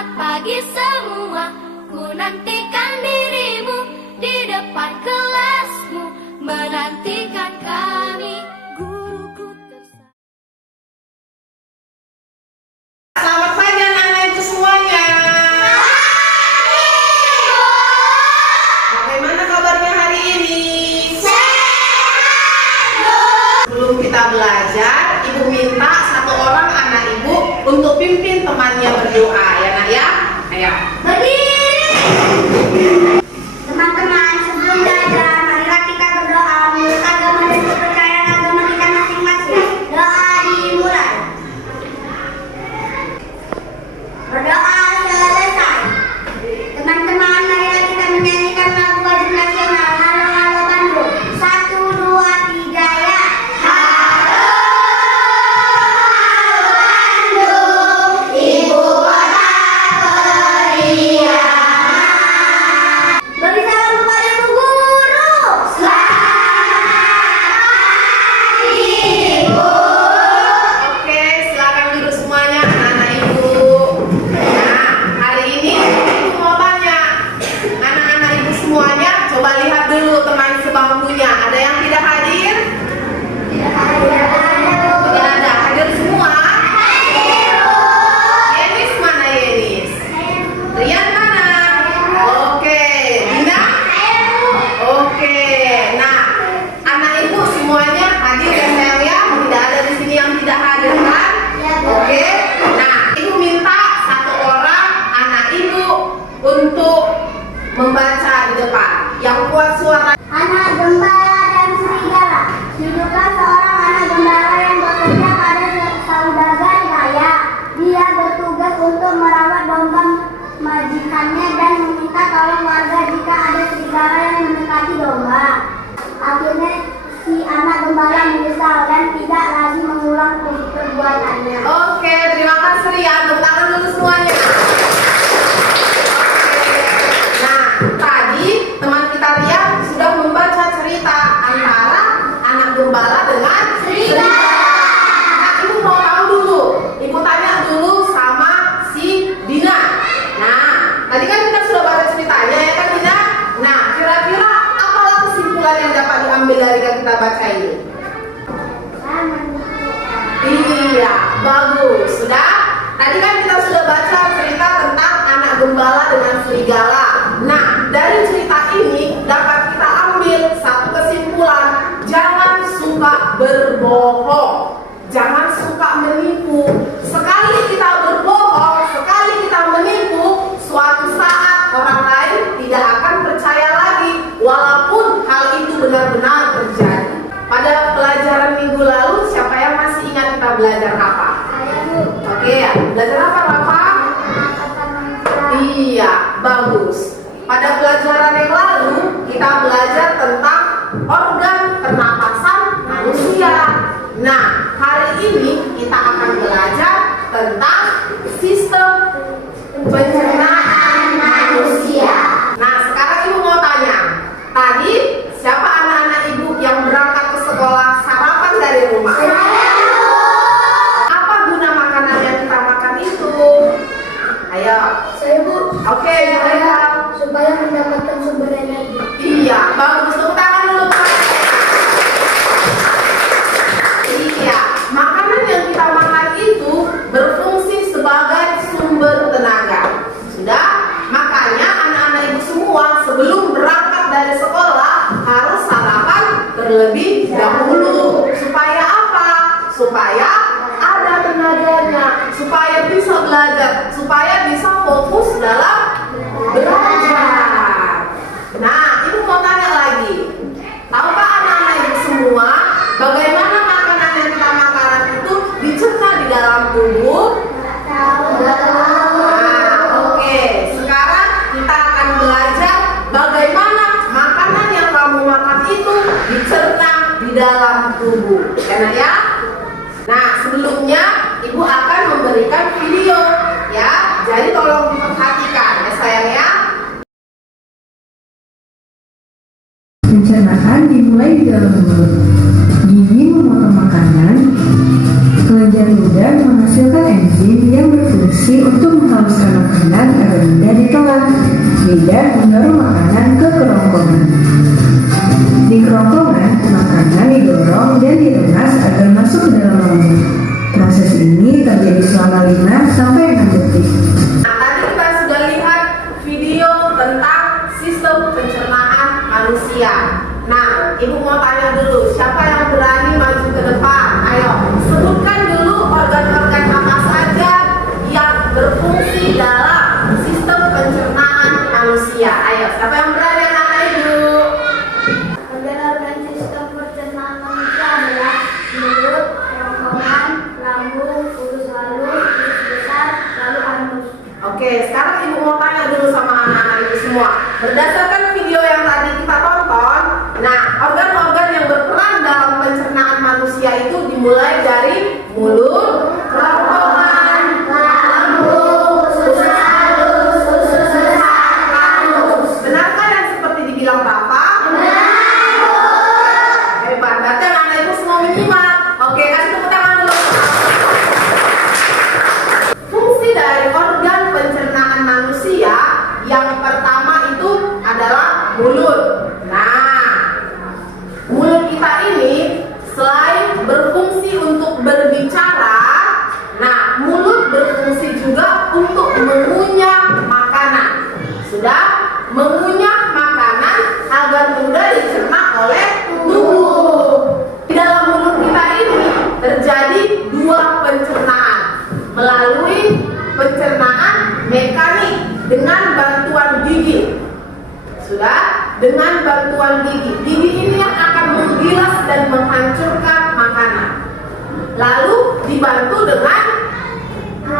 Selamat pagi semua, ku nantikan dirimu di depan kelasmu, menantikan kami, guruku tersayang. Selamat pagi anak-anak itu semuanya. Bagaimana kabarnya hari ini? Sebelum kita belajar, ibu minta satu orang anak ibu untuk pimpin temannya berdoa, ya nak ya? Ayo. Berdiri. Teman-teman, sebelum belajar, marilah kita berdoa menurut agama dan kepercayaan agama kita masing-masing. Doa dimulai. Berdoa selesai. Teman-teman, marilah kita menyanyikan lagu wajib nasional Halo Halo Bandung. 1, 2, 3 ya. Halo Bandung, ibu kota periangan. Beri salam kepada ibu guru. Selamat pagi ibu. Oke, silakan duduk semuanya anak-anak ibu. Nah, hari ini ibu mau tanya, anak-anak ibu semuanya coba lihat dulu teman sebangkunya. Ada yang tidak hadir? Tidak ada. Hadir semua? Yenis mana Yenis? Rian mana? Oke. Dina? Oke. Nah, anak ibu semuanya hadir ya sayang ya? Tidak ada di sini yang tidak hadir kan? Oke. Nah, ibu minta satu orang anak ibu untuk membaca di depan. Yang kuat suara. Anak gembala dan serigala. Hiduplah seorang anak gembala yang bekerja pada saudagar kaya. Dia bertugas untuk merawat domba majikannya dan meminta tolong warga jika ada serigala yang mendekati domba. Akhirnya si anak gembala menyesal dan tidak lagi mengulang perbuatannya. Oke, terima kasih ya. Tepuk tangan dulu semuanya. Nah, tadi teman kita Rian sudah membaca cerita antara anak gembala dengan serigala. Nah, ibu mau tahu dulu. Ibu tanya dulu sama si Dina. Nah, tadi kan kita sudah baca ceritanya ya kan Dina? Nah, kira-kira apalah kesimpulan yang dapat diambil dari yang kita baca ini? Iya, bagus. Sudah? Tadi kan kita sudah baca cerita tentang anak gembala dengan serigala. Nah, dari cerita ini dapat kita ambil satu kesimpulan. Jangan suka berbohong. Jangan suka menipu. Sekali kita berbohong, sekali kita menipu, suatu saat orang lain tidak akan percaya lagi. Walaupun hal itu benar-benar terjadi. Pada pelajaran minggu lalu, siapa yang masih ingat kita belajar apa? Oke ya, belajar apa Rafa? Iya, bagus. Pada pelajaran yang lalu, kita belajar tentang organ pernapasan manusia. Nah, hari ini kita akan belajar tentang sistem pencernaan manusia. Nah, sekarang ibu mau tanya, tadi siapa anak-anak ibu yang berangkat ke sekolah sarapan dari rumah? Apa guna makanan yang kita makan itu? Ayo. Saya Bu. Oke, mulai. Supaya mendapatkan sumber energi. Iya, bagus. Tepuk tangan dulu, Pak. Iya, makanan yang kita makan itu berfungsi sebagai sumber tenaga. Sudah? Makanya anak-anak ibu semua sebelum berangkat dari sekolah harus sarapan terlebih dahulu. Supaya apa? Supaya ada tenaganya, supaya bisa belajar, supaya bisa fokus dalam belajar. Nah, ibu mau tanya lagi. Tahukah anak-anak ibu semua bagaimana makanan yang kita makan itu dicerna di dalam tubuh? Nah, oke. Sekarang kita akan belajar bagaimana makanan yang kamu makan itu dicerna di dalam tubuh. Karena ya. Nah, sebelumnya ibu akan memberikan video ya. Jadi tolong diperhatikan ya sayang ya. Pencernaan dimulai di dalam mulut. Gigi memotong makanan, kelenjar ludah menghasilkan enzim yang berfungsi untuk menghaluskan makanan agar mudah ditelan dan mendorong makanan ke kerongkongan. Di kerongkongan, makanan didorong dan diremas agar masuk ke dalam lambung. Proses ini terjadi selama 5 sampai 6 detik. Nah, tadi kita sudah lihat video tentang sistem pencernaan manusia. Nah, Ibu mau tanya dulu, siapa yang berani maju ke depan? Ayo, sebutkan dulu organ-organ apa saja yang berfungsi dalam sistem pencernaan manusia. Ayo, siapa yang berani anak Ibu? Organ-organ sistem pencernaan manusia adalah mulut, kerongkongan, lambung, usus halus, usus besar, lalu anus. Oke, sekarang Ibu mau tanya dulu sama anak-anak Ibu semua. Berdasarkan video yang tadi kita tonton, nah, organ-organ yang berperan dalam pencernaan manusia itu dimulai dari mulut, kerongkongan, lambung, usus halus, usus besar, anus. Benarkah yang seperti dibilang Bapak? Hebat, berarti anak Ibu semua menyimak. Oke, kasih tepuk tangan dulu. Fungsi dari organ pencernaan manusia yang pertama itu adalah mulut. Nah, mulut kita ini selain berfungsi untuk berbicara, nah, mulut berfungsi juga untuk mengunyah makanan. Sudah mengunyah makanan agar mudah dicerna oleh tubuh. Di dalam mulut kita ini terjadi 2 pencernaan melalui pencernaan mekanik dengan bantuan gigi. Sudah, dengan bantuan gigi. Gigi ini yang akan menggilas dan menghancurkan makanan. Lalu dibantu dengan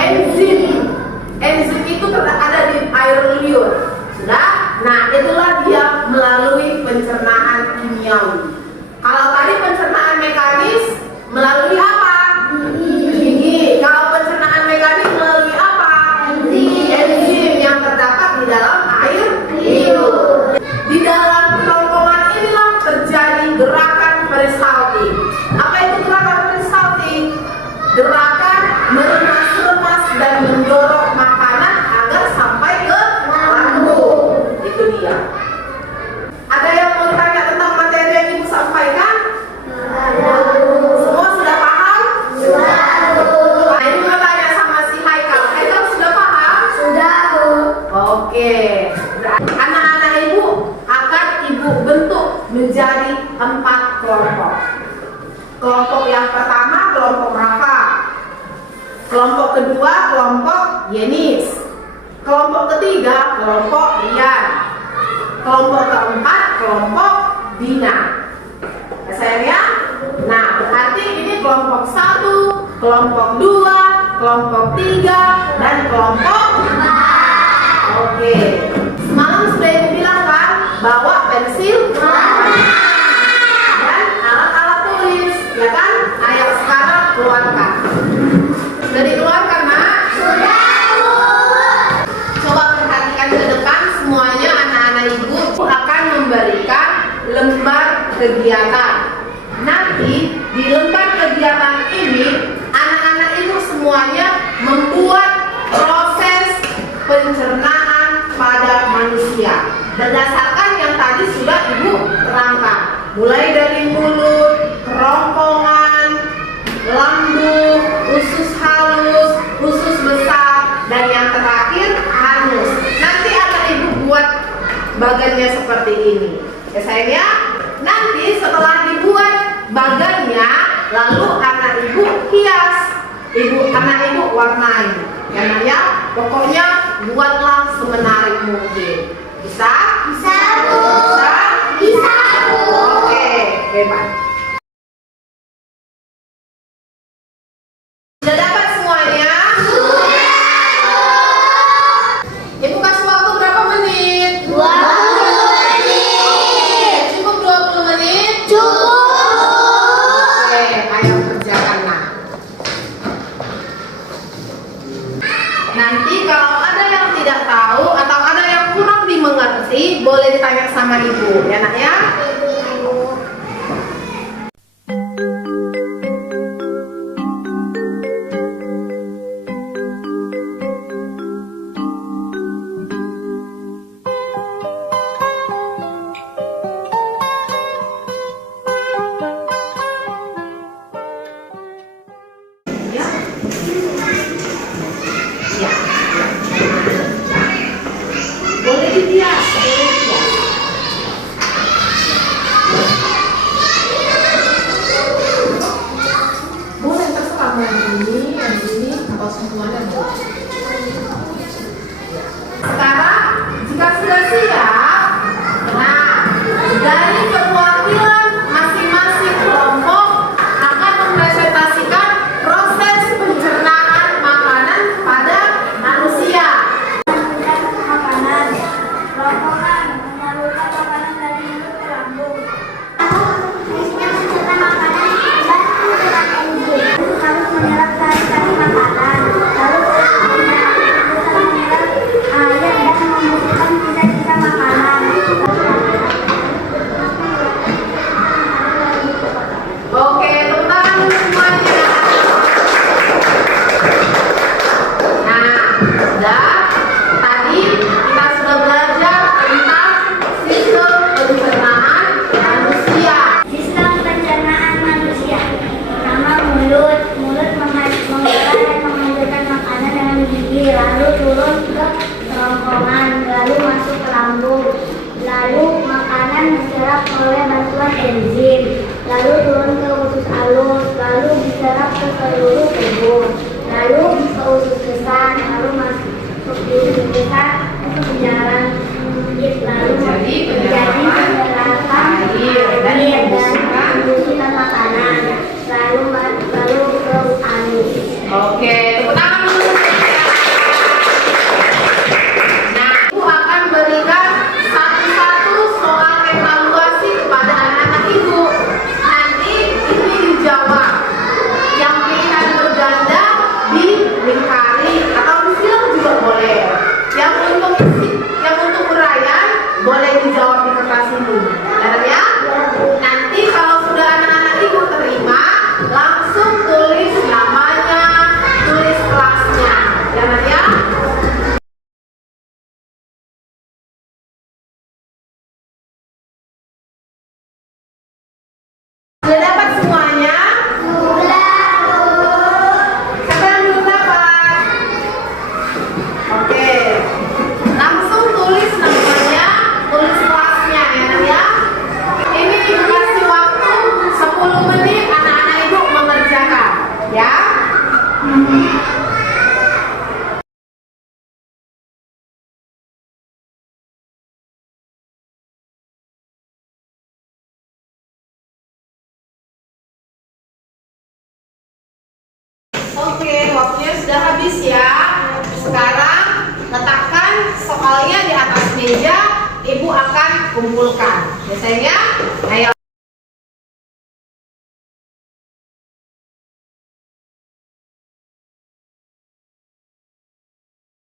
enzim. Enzim itu ada di air liur. Sudah? Nah, itulah dia melalui pencernaan kimiawi. Kalau tadi pencernaan mekanis melalui apa? Gigi. Kalau pencernaan mekanik melalui apa? Enzim yang terdapat di dalam air liur. Di dalam kerongkongan inilah terjadi gerakan peristaltik. Apa itu gerakan peristaltik? Gerakan meremas-remas dan mendorong makanan agar sampai ke lambung. Itu dia. Ada yang mau tanya tentang materi yang Ibu sampaikan? Semua sudah paham? Sudah. Nah, Ibu mau tanya sama si Haikal. Haikal sudah paham? Sudah, Bu. Oke. Anak-anak Ibu akan Ibu bentuk menjadi 4 kelompok. Kelompok yang pertama kelompok Rafa. Kelompok kedua kelompok Yenis. Kelompok ketiga kelompok Rian. Kelompok keempat kelompok Dina. Ya, sayang ya? Nah, berarti ini kelompok 1, kelompok 2, kelompok 3, dan kelompok 4. Oke. Semalam sudah Ibu bilang kan, bawa pensil dan alat-alat tulis, ya kan? Ayo sekarang keluarkan. Sudah dikeluarkan, Mak? Sudah, Bu. Coba perhatikan ke depan semuanya, anak-anak Ibu akan memberikan lembar kegiatan. Nanti di lembar kegiatan ini anak-anak Ibu semuanya membuat proses pencernaan pada manusia berdasarkan yang tadi sudah Ibu terangkan, mulai dari mulut, kerongkongan, lambung, usus halus, usus besar, dan yang terakhir anus. Nanti akan Ibu buat bagannya seperti ini, ya sayang ya. Nanti setelah dibuat bagannya, lalu anak Ibu hias, anak Ibu warnai, ya nak ya. Pokoknya buatlah semenarik mungkin. Bisa? Bisa, Bu. Bisa? Bisa, Bu. Oke, hebat. Sudah dapat semuanya? Ibu kasih waktu berapa menit? 20 menit. Cukup 20 menit? Cukup. Oke, ayo kerjakan nah. Nanti kalau ada yang tidak tahu atau ada yang kurang dimengerti, boleh ditanya sama Ibu, ya nak ya? Ya. Boleh dihias, boleh dihias. Boleh terserah mau yang ini, atau semuanya boleh. Sekarang jika sudah siap, nah dari perwakilan masing-masing kelompok akan mempresentasikan proses pencernaan makanan pada manusia. Makanan, rongkongan menyalurkan makanan dari mulut ke lambung. Yang mencerna makanan dan menggunakan enzim harus menyerap sari-sari makanan, lalu menyerap air dan membersihkan sisa-sisa makanan. Oke, tepuk tangan dulu semuanya. Nah, tadi kita sudah belajar tentang sistem pencernaan manusia. Sistem pencernaan manusia. Pertama, mulut. Mulut mengolah dan menghasilkan makanan dengan gigi, lalu turun ke kerongkongan, lalu masuk ke lambung. Lalu makanan diserap oleh bantuan enzim, lalu turun ke usus halus, lalu diserap ke seluruh tubuh, lalu ke usus besar, lalu masuk di usus besar untuk penjarahan kulit, lalu Jadi penyerapan air dan membersihkan makanan, lalu ke anus. Oke, tepuk tangan dulu. Nah, Ibu akan berikan satu-satu soal evaluasi kepada anak-anak Ibu. Nanti ini dijawab. Yang pilihan berganda dilingkari atau disilang juga boleh. Yang untuk uraian boleh dijawab di kertas ini. Benar ya? Nanti kalau sudah anak-anak Ibu terima, langsung tulis namanya, tulis kelasnya. Jangan ya? Sudah dapat semuanya? Siapa yang belum dapat? Oke. Langsung tulis namanya, tulis kelasnya ya. Ini Ibu kasih waktu 10 menit anak-anak Ibu mengerjakan ya. Oke, waktunya sudah habis ya. Sekarang letakkan soalnya di atas meja, Ibu akan kumpulkan. Biasanya, ayo.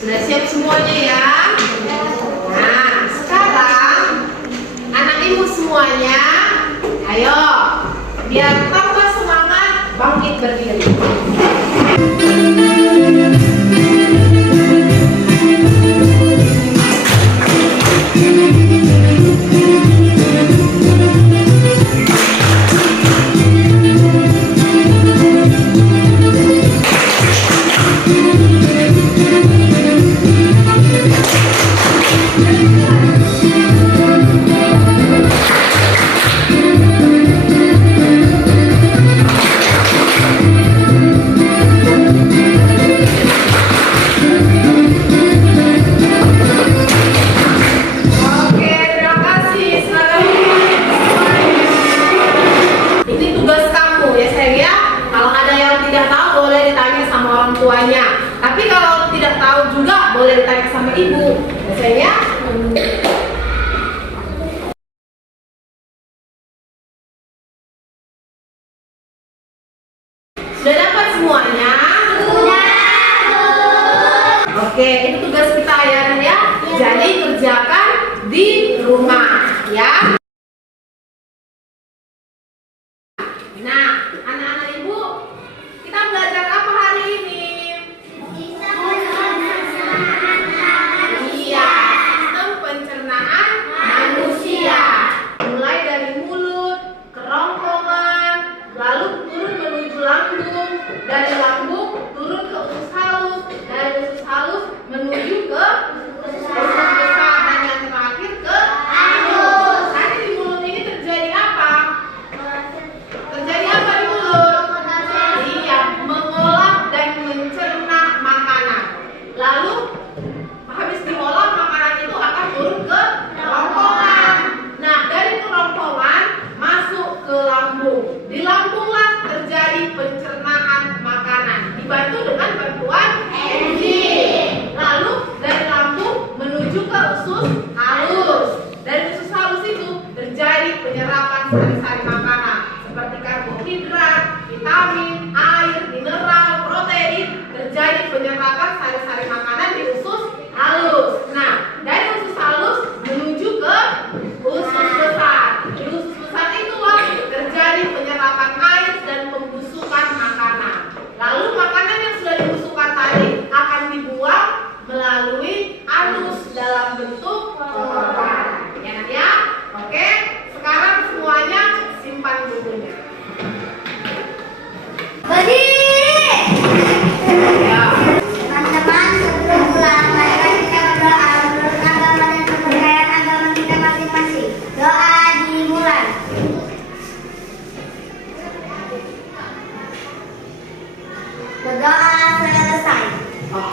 Sudah siap semuanya ya? Nah, sekarang anak Ibu semuanya, ayo, biar tambah semangat, bangkit berdiri. Oke, terima kasih. Selamat ini tugas kamu ya sayang ya. Kalau ada yang tidak tahu boleh ditanya sama orang tuanya. Tapi kalau tidak tahu juga boleh ditanya sama ibu. Ya sayang ya. Sudah dapat semuanya? Oke, itu tugas kita ya, Nan, ya. Jadi kerjakan di rumah ya. Nah, anak-anak Ibu, kita belajar apa hari ini? Iya, sistem pencernaan manusia. Mulai dari mulut, kerongkongan, lalu turun menuju lambung, dari lambung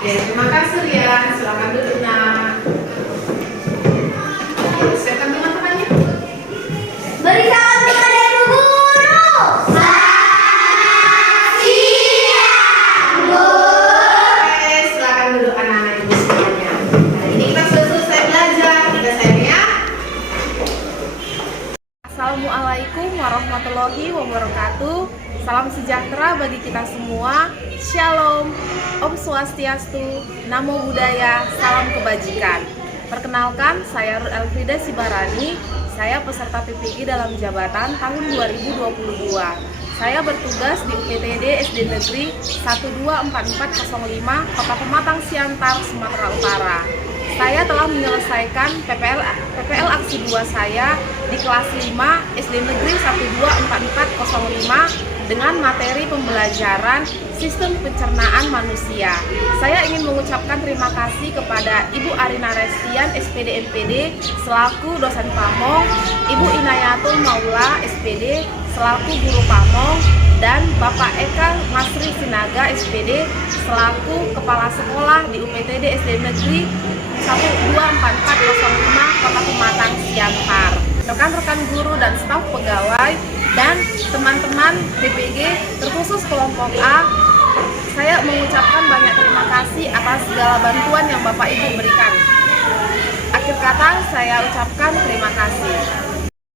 Oke, terima kasih Rian. Silakan duduk nak. Oke, silakan teman-temannya. Beri salam kepada Ibu Guru. Oke, silakan duduk anak-anak ibu semuanya. Hari ini kita sudah selesai belajar. Kita sayangnya. Assalamualaikum warahmatullahi wabarakatuh. Salam sejahtera bagi kita semua. Shalom, Om Swastiastu, Namo Buddhaya, salam kebajikan. Perkenalkan, saya Ruth Elfrida Sibarani. Saya peserta PPG dalam jabatan tahun 2022. Saya bertugas di UPTD SD Negeri 124405, Kota Pematang Siantar, Sumatera Utara. Saya telah menyelesaikan PPL Aksi 2 saya di kelas 5 SD Negeri 124405 dengan materi pembelajaran Sistem Pencernaan Manusia. Saya ingin mengucapkan terima kasih kepada Ibu Arina Restian, SPD MPD, selaku dosen Pamong, Ibu Inayatul Maula, SPD, selaku guru Pamong, dan Bapak Eka Masri Sinaga, SPD, selaku Kepala Sekolah di UPTD SD Negeri 124405, Kota Pematang Siantar. Rekan-rekan guru dan staf pegawai dan teman-teman PPG terkhusus kelompok A, saya mengucapkan banyak terima kasih atas segala bantuan yang Bapak Ibu berikan. Akhir kata saya ucapkan terima kasih.